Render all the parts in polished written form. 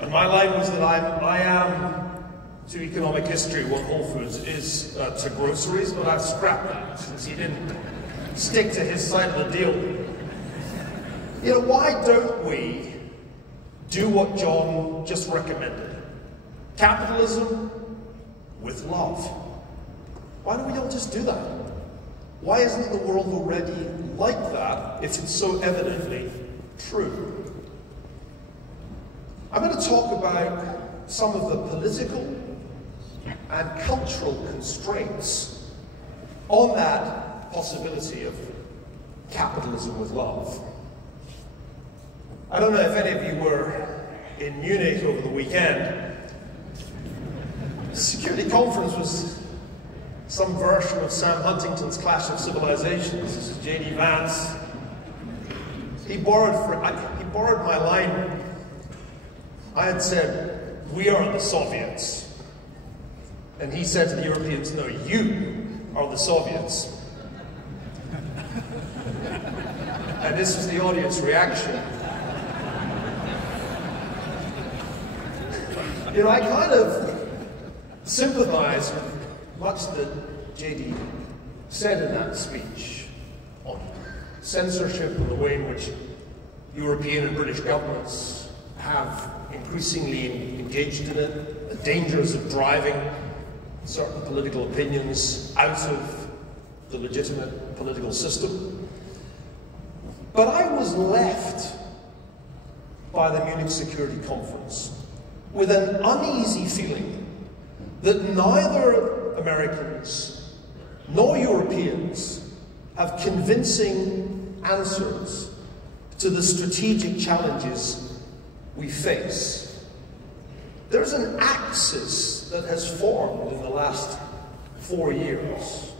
And my line was that I am to economic history what Whole Foods is to groceries, but I've scrapped that since he didn't stick to his side of the deal. You know, why don't we do what John just recommended? Capitalism with love. Why don't we all just do that? Why isn't the world already like that if it's so evidently true? I'm going to talk about some of the political and cultural constraints on that possibility of capitalism with love. I don't know if any of you were in Munich over the weekend. The security conference was some version of Sam Huntington's Clash of Civilizations. This is J.D. Vance. He borrowed my line. I had said, "We are the Soviets." And he said to the Europeans, "No, you are the Soviets." And this was the audience reaction. You know, I kind of sympathize with much that J.D. said in that speech on censorship and the way in which European and British governments have increasingly engaged in it, the dangers of driving certain political opinions out of the legitimate political system. But I was left by the Munich Security Conference with an uneasy feeling that neither Americans nor Europeans have convincing answers to the strategic challenges we face. There's an axis that has formed in the last 4 years.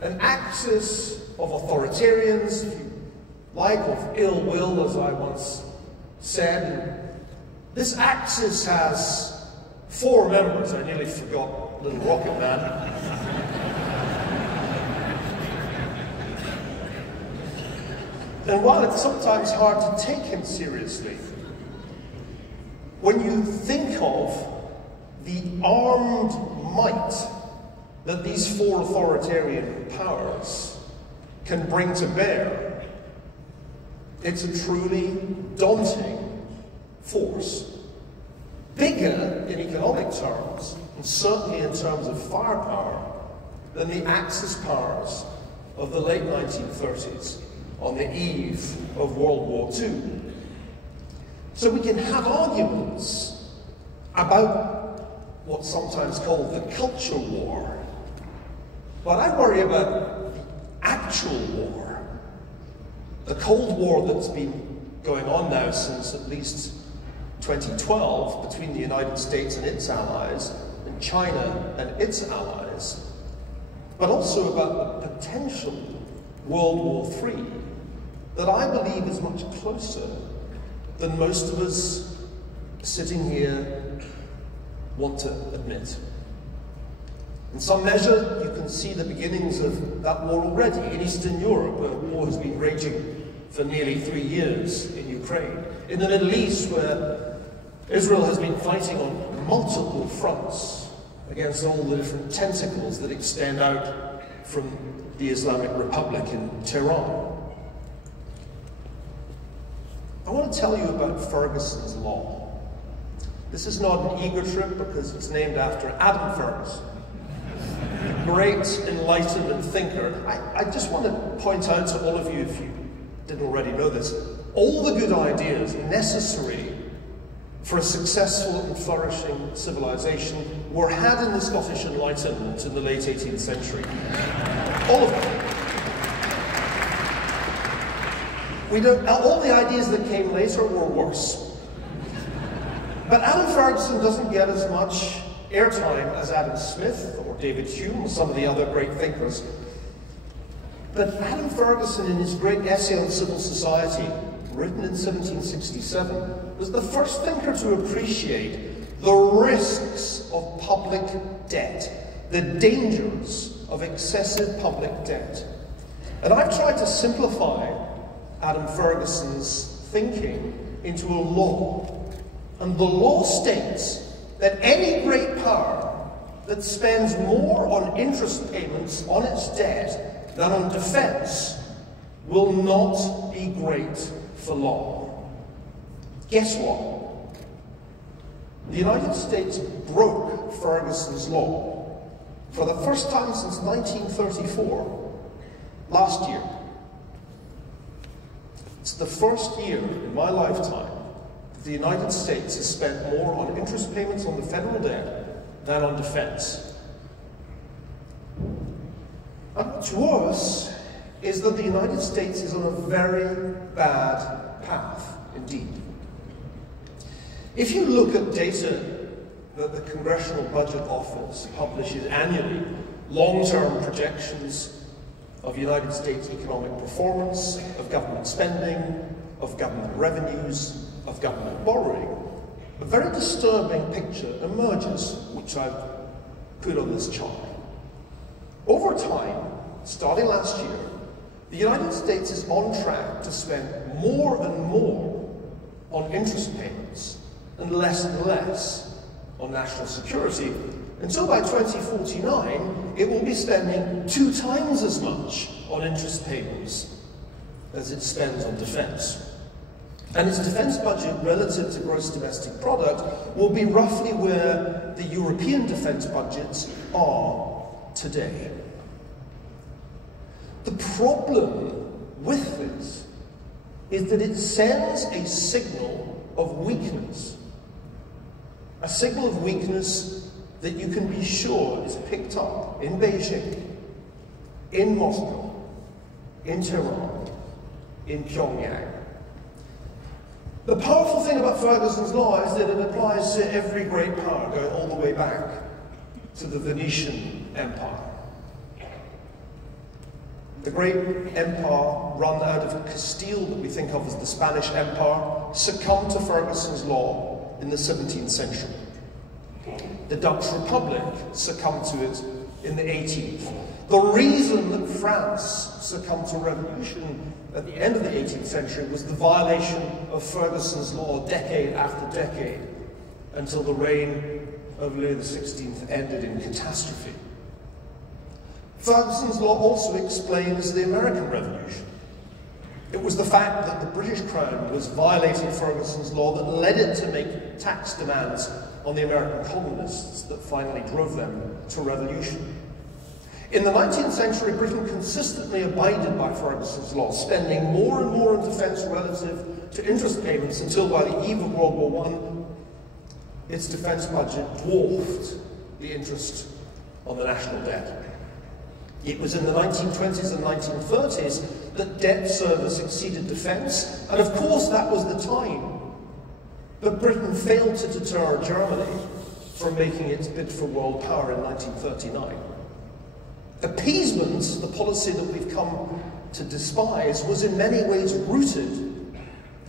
An axis of authoritarians, if you like, of ill will, as I once said. This axis has 4 members. I nearly forgot Little Rocket Man. And while it's sometimes hard to take him seriously, when you think of the armed might that these 4 authoritarian powers can bring to bear, it's a truly daunting force. Bigger in economic terms, and certainly in terms of firepower, than the Axis powers of the late 1930s on the eve of World War II. So we can have arguments about what's sometimes called the culture war, but I worry about the actual war, the Cold War that's been going on now since at least 2012 between the United States and its allies, and China and its allies, but also about the potential World War III that I believe is much closer than most of us sitting here want to admit. In some measure, you can see the beginnings of that war already in Eastern Europe, where war has been raging for nearly 3 years in Ukraine. In the Middle East, where Israel has been fighting on multiple fronts against all the different tentacles that extend out from the Islamic Republic in Tehran. I want to tell you about Ferguson's Law. This is not an ego trip because it's named after Adam Ferguson, great enlightenment thinker. I just want to point out to all of you, if you didn't already know this, all the good ideas necessary for a successful and flourishing civilization were had in the Scottish Enlightenment in the late 18th century. All of them. All the ideas that came later were worse. But Adam Ferguson doesn't get as much airtime as Adam Smith or David Hume or some of the other great thinkers. But Adam Ferguson, in his great essay on civil society, written in 1767, was the first thinker to appreciate the risks of public debt, the dangers of excessive public debt. And I've tried to simplify Adam Ferguson's thinking into a law And the law states that any great power that spends more on interest payments on its debt than on defence will not be great for long. Guess what? The United States broke Ferguson's law for the first time since 1934, last year. It's the first year in my lifetime that the United States has spent more on interest payments on the federal debt than on defence. And what's worse is that the United States is on a very bad path indeed. If you look at data that the Congressional Budget Office publishes annually, long-term projections of United States economic performance, of government spending, of government revenues, of government borrowing, a very disturbing picture emerges, which I've put on this chart. Over time, starting last year, the United States is on track to spend more and more on interest payments and less on national security, until by 2049 it will be spending 2 times as much on interest payments as it spends on defence. And its defence budget relative to gross domestic product will be roughly where the European defence budgets are today. The problem with this is that it sends a signal of weakness. A signal of weakness that you can be sure is picked up in Beijing, in Moscow, in Tehran, in Pyongyang. The powerful thing about Ferguson's law is that it applies to every great power, going all the way back to the Venetian Empire. The great empire run out of Castile that we think of as the Spanish Empire succumbed to Ferguson's law in the 17th century. The Dutch Republic succumbed to it in the 18th. The reason that France succumbed to revolution at the end of the 18th century was the violation of Ferguson's law decade after decade, until the reign of Louis XVI ended in catastrophe. Ferguson's law also explains the American Revolution. It was the fact that the British Crown was violating Ferguson's law that led it to make tax demands on the American colonists that finally drove them to revolution. In the 19th century, Britain consistently abided by Ferguson's law, spending more and more on defence relative to interest payments, until by the eve of World War I, its defence budget dwarfed the interest on the national debt. It was in the 1920s and 1930s that debt service exceeded defence, and of course that was the time that Britain failed to deter Germany from making its bid for world power in 1939. Appeasement, the policy that we've come to despise, was in many ways rooted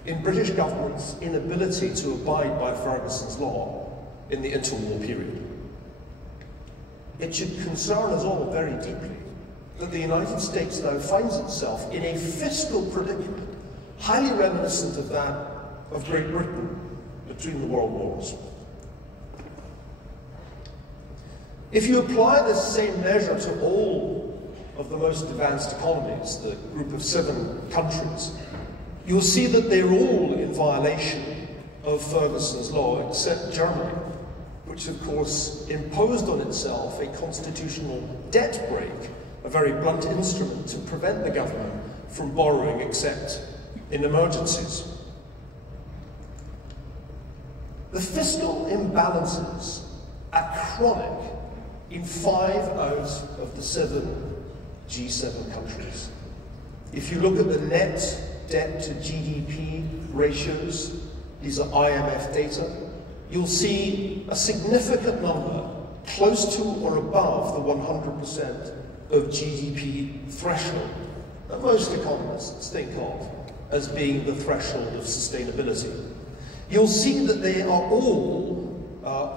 in British government's inability to abide by Ferguson's law in the interwar period. It should concern us all very deeply that the United States now finds itself in a fiscal predicament highly reminiscent of that of Great Britain between the world wars. If you apply this same measure to all of the most advanced economies, the group of 7 countries, you'll see that they're all in violation of Ferguson's law, except Germany, which of course imposed on itself a constitutional debt brake, a very blunt instrument to prevent the government from borrowing except in emergencies. The fiscal imbalances are chronic in 5 out of the 7 G7 countries. If you look at the net debt to GDP ratios, these are IMF data, you'll see a significant number close to or above the 100% of GDP threshold that most economists think of as being the threshold of sustainability. You'll see that they are all,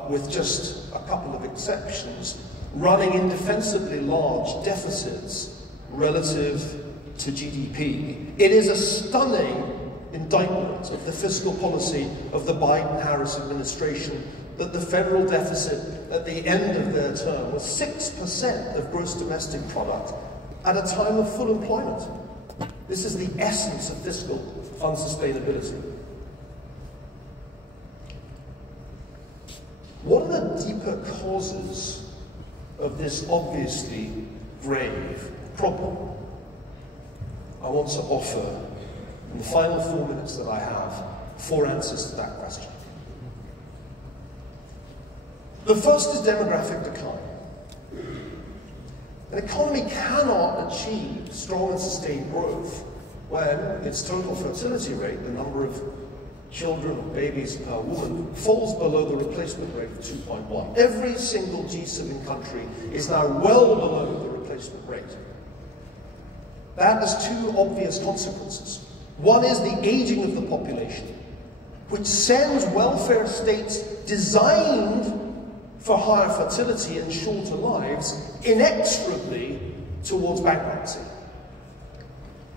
with just a couple of exceptions, running indefensibly large deficits relative to GDP. It is a stunning indictment of the fiscal policy of the Biden-Harris administration that the federal deficit at the end of their term was 6% of gross domestic product at a time of full employment. This is the essence of fiscal unsustainability. What are the deeper causes of this obviously grave problem? I want to offer, in the final 4 minutes that I have, 4 answers to that question. The first is demographic decline. An economy cannot achieve strong and sustained growth when its total fertility rate, the number of children or babies per woman, falls below the replacement rate of 2.1. Every single G7 country is now well below the replacement rate. That has 2 obvious consequences. One is the aging of the population, which sends welfare states designed for higher fertility and shorter lives inexorably towards bankruptcy.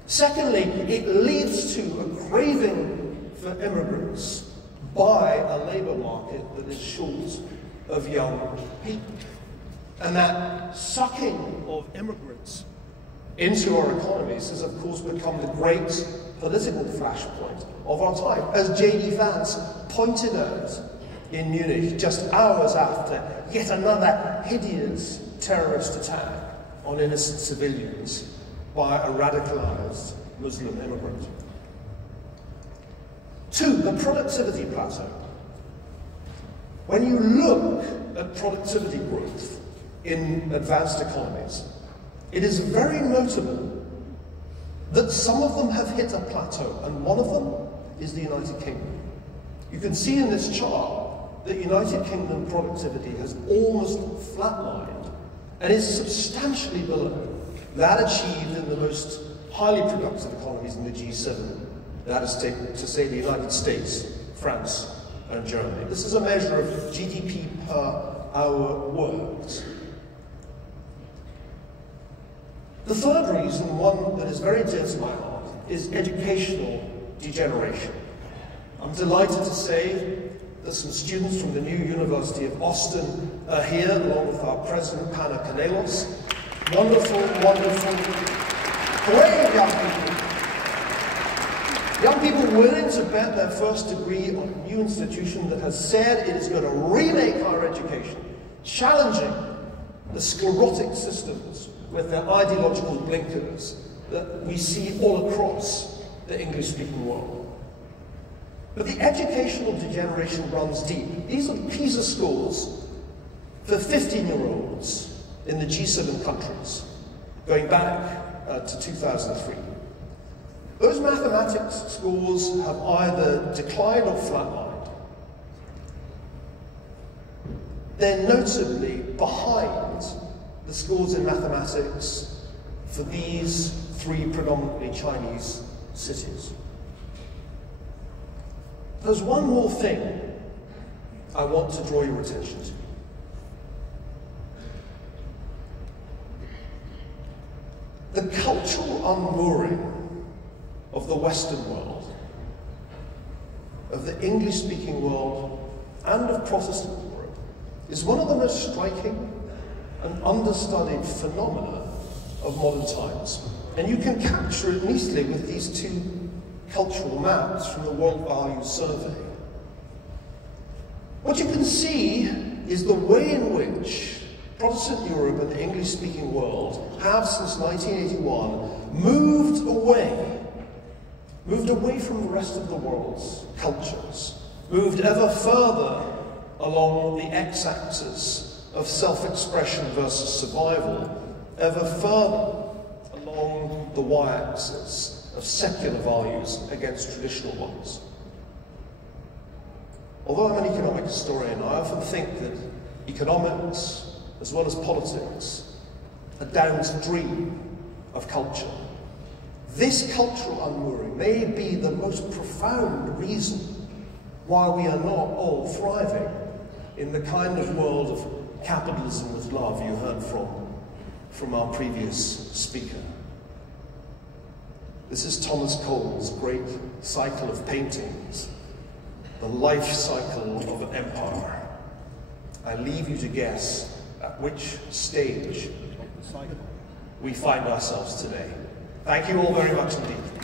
Secondly, it leads to a craving for immigrants by a labour market that is short of young people. And that sucking of immigrants into our economies has, of course, become the great political flashpoint of our time, as J.D. Vance pointed out in Munich just hours after yet another hideous terrorist attack on innocent civilians by a radicalized Muslim immigrant. 2, the productivity plateau. When you look at productivity growth in advanced economies, it is very notable that some of them have hit a plateau, and one of them is the United Kingdom. You can see in this chart that United Kingdom productivity has almost flatlined and is substantially below that achieved in the most highly productive economies in the G7, that is to say the United States, France, and Germany. This is a measure of GDP per hour worked. The third reason, one that is very dear to my heart, is educational degeneration. I'm delighted to say that some students from the new University of Austin are here, along with our president, Pana Canelos. Wonderful, wonderful, brave young people. Young people willing to bet their first degree on a new institution that has said it is going to remake higher education, challenging the sclerotic systems with their ideological blinkers that we see all across the English-speaking world. But the educational degeneration runs deep. These are PISA scores for 15-year-olds in the G7 countries, going back to 2003. Those mathematics scores have either declined or flatlined. They're notably behind the scores in mathematics for these 3 predominantly Chinese cities. There's one more thing I want to draw your attention to. The cultural unmooring of the Western world, of the English-speaking world, and of Protestant Europe is one of the most striking and understudied phenomena of modern times. And you can capture it neatly with these 2 cultural maps from the World Values Survey. What you can see is the way in which Protestant Europe and the English-speaking world have, since 1981, moved away from the rest of the world's cultures, moved ever further along the x-axis of self-expression versus survival, ever further along the y-axis of secular values against traditional ones. Although I'm an economic historian, I often think that economics, as well as politics, are downstream of culture. This cultural unmooring may be the most profound reason why we are not all thriving in the kind of world of capitalism with love you heard from our previous speaker. This is Thomas Cole's great cycle of paintings, the life cycle of an empire. I leave you to guess at which stage we find ourselves today. Thank you all very much indeed.